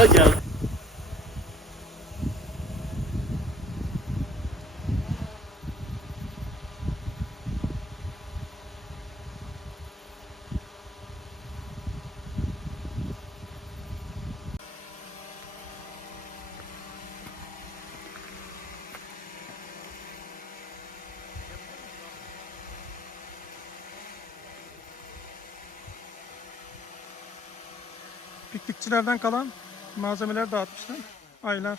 Aha geldi. Piknikçilerden kalan malzemeler dağıtmışlar. Aylar.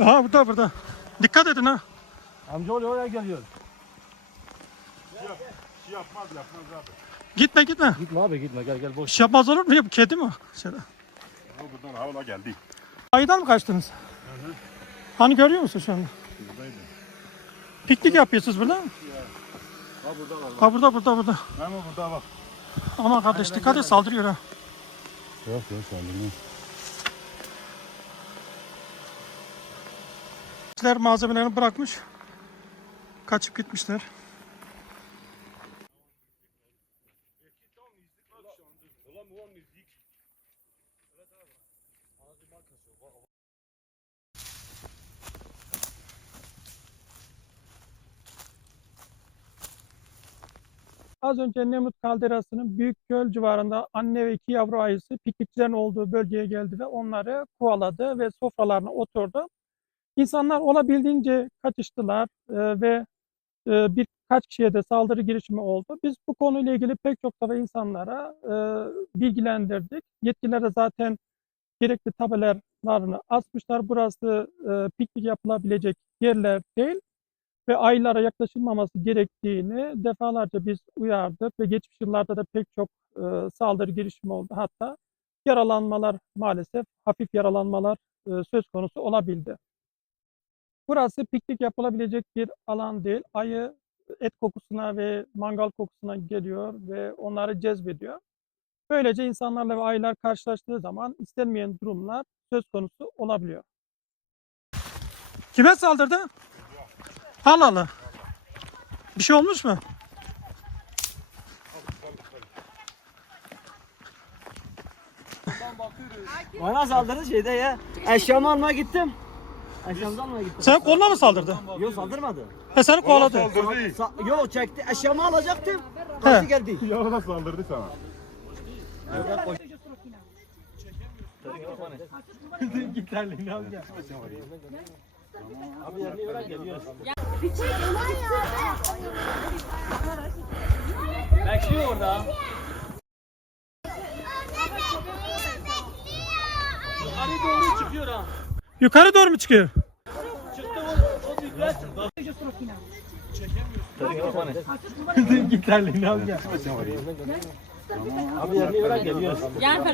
Aha burada burada. Dikkat edin ha. Amcaoğlu oraya geliyor. Yapmaz yapmaz abi. Gitme gitme. Gitme abi gitme gel gel boş. İş yapmaz olur mu ya bu kedi mi? Şöyle. Buradan havla geldi. Aydan mı kaçtınız? Hani görüyor musun şu anda? Buradaydı. Piknik yapıyorsunuz burada mı? Ha burada var. Ha burada burada burada. Ama burada bak. Aman kardeş dikkat et saldırıyor ha. Yok yok saldırmaz. Piknikçiler malzemelerini bırakmış. Kaçıp gitmişler. Az önce Nemrut Kalderası'nın Büyük Göl civarında anne ve iki yavru ayısı piknikçilerin olduğu bölgeye geldi ve onları kovaladı ve sofralarına oturdu. İnsanlar olabildiğince kaçıştılar e, ve e, birkaç kişiye de saldırı girişimi oldu. Biz bu konuyla ilgili pek çok defa insanlara e, bilgilendirdik. Yetkililer de zaten gerekli tabelalarını asmışlar. Burası piknik yapılabilecek yerler değil ve aylara yaklaşılmaması gerektiğini defalarca biz uyardık ve geçmiş yıllarda da pek çok e, saldırı girişimi oldu. Hatta yaralanmalar maalesef hafif yaralanmalar e, söz konusu olabildi. Burası piknik yapılabilecek bir alan değil. Ayı et kokusuna ve mangal kokusuna geliyor ve onları cezbediyor. Böylece insanlarla ve ayılar karşılaştığı zaman istenmeyen durumlar söz konusu olabiliyor. Kime saldırdı? Allah Allah. Bir şey olmuş mu? Bana saldırdı şeyde ya. Eşyamı almaya gittim. Eşyamı almaya gittim. Sen koluna mı saldırdı? Yok saldırmadı. He seni kovaladı. Saldırdı. Sa- yok çekti. Eşyamı alacaktım. He. Nasıl geldi? Ya da saldırdı sana. Bekliyor orada. Yukarı doğru çıkıyor ha. Yukarı doğru mu çıkıyor? Çıktı o, o büyükler çıktı. Yan